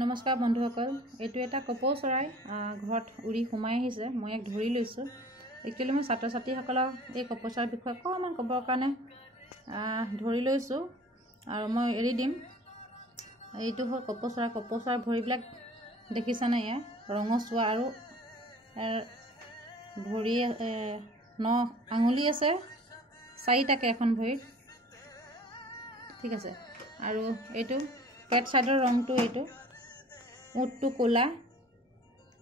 নমস্কাৰ বন্ধুসকল, এইটো এটা কপৌ চৰাই ঘৰত উৰি সোমাই আহিছে। মই এক ধৰি লৈছোঁ। একচুৱেলি মই ছাত্ৰ ছাত্ৰীসকলক এই কপৌ চৰাইৰ বিষয়ে অকণমান ক'বৰ কাৰণে ধৰি লৈছোঁ আৰু মই এৰি দিম। এইটো হ'ল কপৌ চৰাই। কপৌ চৰাইৰ ভৰিবিলাক দেখিছানে? ইয়াৰ ৰঙচুৱা আৰু ভৰি 9 আঙুলি আছে, 4টাকৈ এখন ভৰিত। ঠিক আছে। আৰু এইটো পেট চাইডৰ ৰংটো এইটো মুঠটো ক'লা,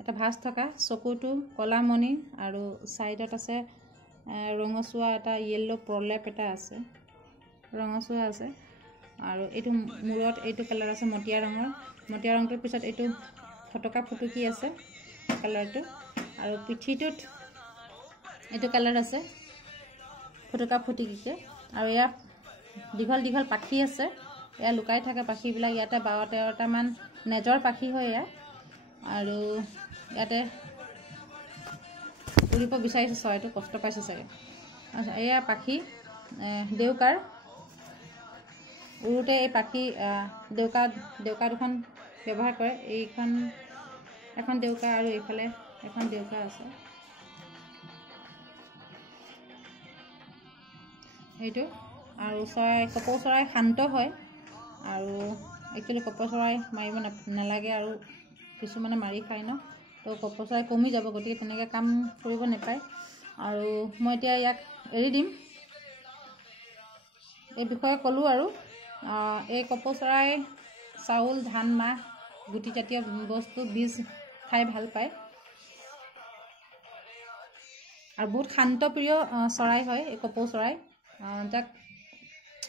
এটা ভাঁজ থকা, চকুটো ক'লামণি আৰু চাইডত আছে ৰঙচুৱা এটা য়েল্লো প্ৰলেপ এটা আছে, ৰঙচুৱা আছে। আৰু এইটো মূৰত এইটো কালাৰ আছে মটীয়া ৰঙৰ। মটীয়া ৰংটোৰ পিছত এইটো ফটকা ফুটুকি আছে কালাৰটো। আৰু পিঠিটোত এইটো কালাৰ আছে ফটকা ফুটুকিকৈ। আৰু ইয়াত দীঘল দীঘল পাখি আছে। এয়া লুকাই থাকে পাখিবিলাক। ইয়াতে 12-13টামান নেজৰ পাখি হয় এয়া। আৰু ইয়াতে উৰিব বিচাৰিছে চৰাইটো, কষ্ট পাইছে চাগে। আচ্ছা, এয়া পাখি দেউকাৰ। উৰোতে এই পাখি ডেউকা দুখন ব্যৱহাৰ কৰে। এখন ডেউকা আৰু এইফালে এখন ডেউকা আছে। এইটো আৰু কপৌ চৰাই শান্ত হয়। আৰু একচুৱেলি কপৌ চৰাই মাৰিব নালাগে, আৰু কিছুমানে মাৰি খায় ন, তো কপৌ চৰাই কমি যাব, গতিকে তেনেকৈ কাম কৰিব নাপায়। আৰু মই এতিয়া ইয়াক এৰি দিম। এই বিষয়ে ক'লোঁ। আৰু এই কপৌ চৰাই চাউল, ধান, মাহ, গুটিজাতীয় বস্তু, বীজ খাই ভাল পায় আৰু বহুত শান্তপ্ৰিয় চৰাই হয় এই কপৌ চৰাই। যাক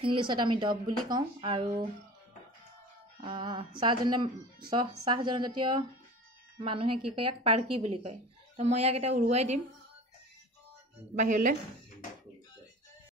ইংলিছত আমি ডভ বুলি কওঁ। আৰু চাহ জনজাতীয় মানুহে কি কয়, ইয়াক পাৰ্কি বুলি কয়। তো মই ইয়াক এতিয়া উৰুৱাই দিম বাহিৰলৈ।